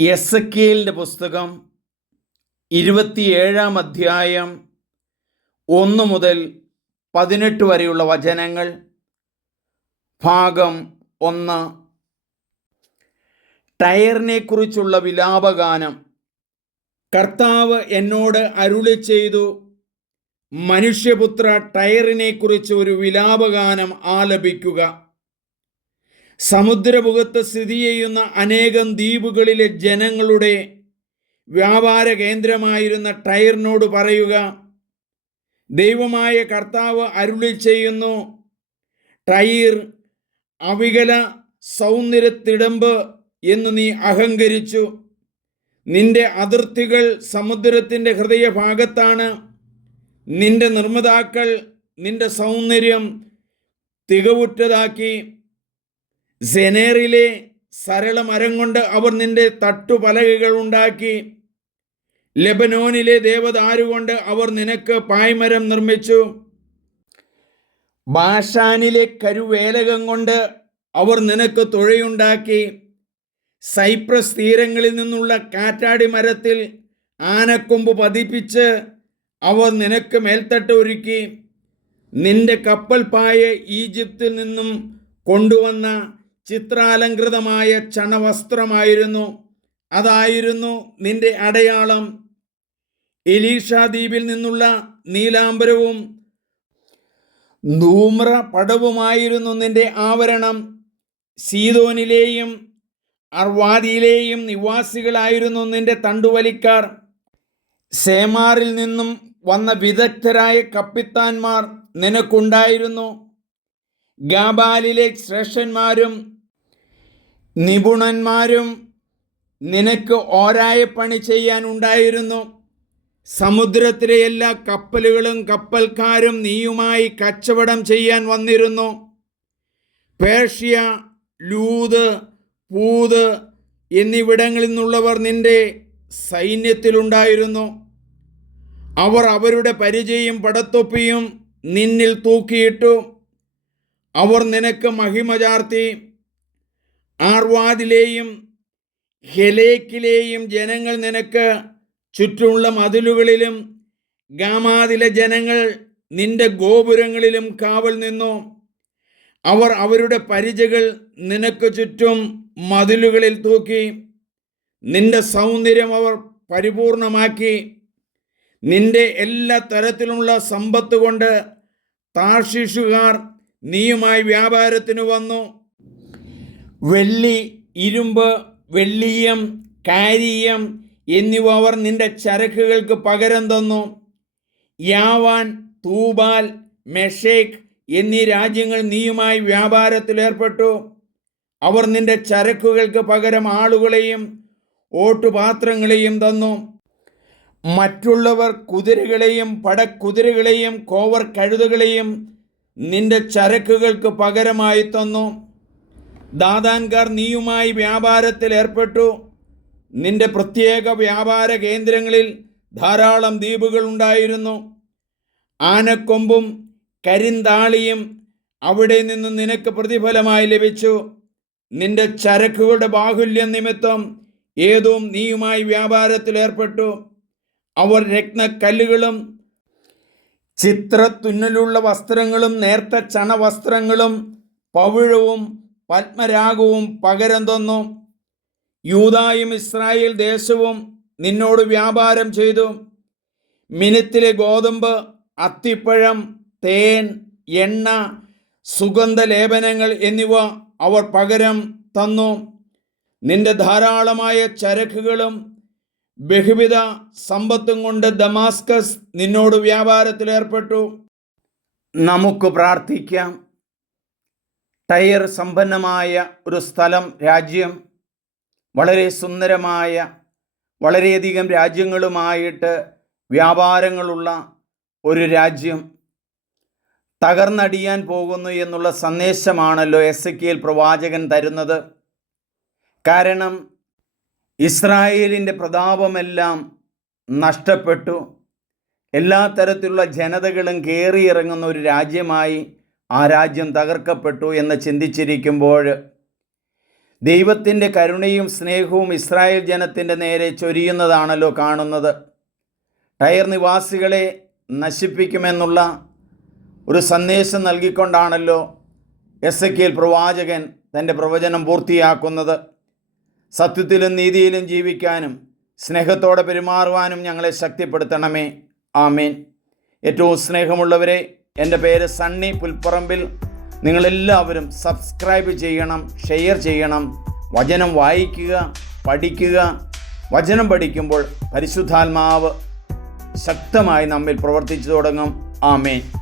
S കെലിന്റെ പുസ്തകം ഇരുപത്തിയേഴാം അധ്യായം ഒന്ന് മുതൽ പതിനെട്ട് വരെയുള്ള വചനങ്ങൾ ഭാഗം ഒന്ന്. ടയറിനെക്കുറിച്ചുള്ള വിലാപഗാനം. കർത്താവ് എന്നോട് അരുളി ചെയ്തു മനുഷ്യപുത്ര ടയറിനെക്കുറിച്ച് ഒരു വിലാപഗാനം ആലപിക്കുക. സമുദ്രമുഖത്ത് സ്ഥിതി ചെയ്യുന്ന അനേകം ദ്വീപുകളിലെ ജനങ്ങളുടെ വ്യാപാര കേന്ദ്രമായിരുന്ന ടയറിനോട് പറയുക ദൈവമായ കർത്താവ് അരുളി ചെയ്യുന്നു ടൈർ അവികല സൗന്ദര്യത്തിടമ്പ് എന്ന് നീ അഹങ്കരിച്ചു. നിന്റെ അതിർത്തികൾ സമുദ്രത്തിന്റെ ഹൃദയഭാഗത്താണ്. നിന്റെ നിർമ്മിതാക്കൾ നിന്റെ സൗന്ദര്യം തികവുറ്റതാക്കി. സെനേറിലെ സരള മരം കൊണ്ട് അവർ നിന്റെ തട്ടുപലകകൾ ഉണ്ടാക്കി. ലെബനോനിലെ ദേവദാരുകൊണ്ട് അവർ നിനക്ക് പായ്മരം നിർമ്മിച്ചു. ബാഷാനിലെ കരുവേലകം കൊണ്ട് അവർ നിനക്ക് തുഴയുണ്ടാക്കി. സൈപ്രസ് തീരങ്ങളിൽ നിന്നുള്ള കാറ്റാടി മരത്തിൽ ആനക്കൊമ്പ് പതിപ്പിച്ച് അവർ നിനക്ക് മേൽത്തട്ട് ഒരുക്കി. നിന്റെ കപ്പൽ പായ ഈജിപ്തിൽ നിന്നും കൊണ്ടുവന്ന ചിത്രാലങ്കൃതമായ ക്ഷണവസ്ത്രമായിരുന്നു അതായിരുന്നു നിന്റെ അടയാളം. എലീഷ ദ്വീപിൽ നിന്നുള്ള നീലാംബരവും ധൂമ്ര പടവുമായിരുന്നു നിന്റെ ആവരണം. സീതോനിലെയും അർവാദിയിലെയും നിവാസികളായിരുന്നു നിന്റെ തണ്ടുവലിക്കാർ. സേമാറിൽ നിന്നും വന്ന വിദഗ്ധരായ കപ്പിത്താന്മാർ നിനക്കുണ്ടായിരുന്നു. ഗാബാലിലെ ശ്രേഷ്ഠന്മാരും നിപുണന്മാരും നിനക്ക് ഓരായ പണി ചെയ്യാൻ ഉണ്ടായിരുന്നു. സമുദ്രത്തിലെ എല്ലാ കപ്പലുകളും കപ്പൽക്കാരും നീയുമായി കച്ചവടം ചെയ്യാൻ വന്നിരുന്നു. പേർഷ്യ ലൂത് പൂത് എന്നിവിടങ്ങളിൽ നിന്നുള്ളവർ നിന്റെ സൈന്യത്തിലുണ്ടായിരുന്നു അവർ അവരുടെ പരിചയം പടത്തൊപ്പിയും നിന്നിൽ തൂക്കിയിട്ടു അവർ നിനക്ക് മഹിമ ചാർത്തി. ആർവാദിലെയും ഹെലേക്കിലെയും ജനങ്ങൾ നിനക്ക് ചുറ്റുമുള്ള മതിലുകളിലും ഗാമാതിലെ ജനങ്ങൾ നിന്റെ ഗോപുരങ്ങളിലും കാവൽ നിന്നു. അവർ അവരുടെ പരിചകൾ നിനക്ക് ചുറ്റും മതിലുകളിൽ തൂക്കി. നിന്റെ സൗന്ദര്യം അവർ പരിപൂർണമാക്കി. നിന്റെ എല്ലാ തരത്തിലുള്ള സമ്പത്ത് കൊണ്ട് താർഷിഷുകാർ നീയുമായി വ്യാപാരത്തിന് വന്നു. വെള്ളി ഇരുമ്പ് വെള്ളീയം കാരിയം എന്നിവ അവർ നിന്റെ ചരക്കുകൾക്ക് പകരം തന്നു. യാവാൻ തൂബാൽ മെഷേക്ക് എന്നീ രാജ്യങ്ങൾ നീയുമായി വ്യാപാരത്തിലേർപ്പെട്ടു അവർ നിന്റെ ചരക്കുകൾക്ക് പകരം ആളുകളെയും ഓട്ടുപാത്രങ്ങളെയും തന്നു. മറ്റുള്ളവർ കുതിരകളെയും പടക്കുതിരകളെയും കോവർ കഴുതകളെയും നിന്റെ ചരക്കുകൾക്ക് പകരമായി തന്നു. ദാദാൻകാർ നീയുമായി വ്യാപാരത്തിൽ ഏർപ്പെട്ടു. നിന്റെ പ്രത്യേക വ്യാപാര കേന്ദ്രങ്ങളിൽ ധാരാളം ദ്വീപുകൾ ഉണ്ടായിരുന്നു. ആനക്കൊമ്പും കരിന്താളിയും അവിടെ നിന്ന് നിനക്ക് പ്രതിഫലമായി ലഭിച്ചു. നിന്റെ ചരക്കുകളുടെ ബാഹുല്യം നിമിത്തം ഏതും നീയുമായി വ്യാപാരത്തിൽ ഏർപ്പെട്ടു. അവർ രത്നക്കല്ലുകളും ചിത്രത്തുന്നലുള്ള വസ്ത്രങ്ങളും നേർത്ത ചണവസ്ത്രങ്ങളും പവിഴവും പത്മരാഗവും പകരം തന്നു. യൂതായും ഇസ്രായേൽ ദേശവും നിന്നോട് വ്യാപാരം ചെയ്തു. മിനിത്തിലെ ഗോതമ്പ് അത്തിപ്പഴം തേൻ എണ്ണ സുഗന്ധലേപനങ്ങൾ എന്നിവ അവർ പകരം തന്നു. നിന്റെ ധാരാളമായ ചരക്കുകളും ബഹുവിധ സമ്പത്തും കൊണ്ട് ദമാസ്കസ് നിന്നോട് വ്യാപാരത്തിൽ ഏർപ്പെട്ടു നമുക്ക് പ്രാർത്ഥിക്കാം. ടയർ സമ്പന്നമായ ഒരു സ്ഥലം രാജ്യം വളരെ സുന്ദരമായ വളരെയധികം രാജ്യങ്ങളുമായിട്ട് വ്യാപാരങ്ങളുള്ള ഒരു രാജ്യം തകർന്നടിയാൻ പോകുന്നു എന്നുള്ള സന്ദേശമാണല്ലോ എസ് കെ പ്രവാചകൻ തരുന്നത്. കാരണം ഇസ്രായേലിന്റെ പ്രതാപമെല്ലാം നഷ്ടപ്പെട്ടു. എല്ലാ തരത്തിലുള്ള ജനതകളും കയറിയിറങ്ങുന്ന ഒരു രാജ്യമായി ആ രാജ്യം തകർക്കപ്പെട്ടു എന്ന് ചിന്തിച്ചിരിക്കുമ്പോൾ ദൈവത്തിന്റെ കരുണയും സ്നേഹവും ഇസ്രായേൽ ജനത്തിന്റെ നേരെ ചൊരിയുന്നതാണല്ലോ കാണുന്നത്. ടയർ നിവാസികളെ നശിപ്പിക്കുമെന്നുള്ള ഒരു സന്ദേശം നൽകിക്കൊണ്ടാണല്ലോ എസ് എ പ്രവാചകൻ തന്റെ പ്രവചനം പൂർത്തിയാക്കുന്നത്. സത്യത്തിലും നീതിയിലും ജീവിക്കാനും സ്നേഹത്തോടെ പെരുമാറുവാനും ഞങ്ങളെ ശക്തിപ്പെടുത്തണമേ. ആമേൻ. ഏറ്റവും സ്നേഹമുള്ളവരെ എന്റെ പേര് സണ്ണി പുൽപ്പറമ്പിൽ. നിങ്ങളെല്ലാവരും സബ്സ്ക്രൈബ് ചെയ്യണം ഷെയർ ചെയ്യണം വചനം വായിക്കുക പഠിക്കുക. വചനം പഠിക്കുമ്പോൾ പരിശുദ്ധാത്മാവ് ശക്തമായി നമ്മിൽ പ്രവർത്തിച്ചു തുടങ്ങും. ആമേൻ.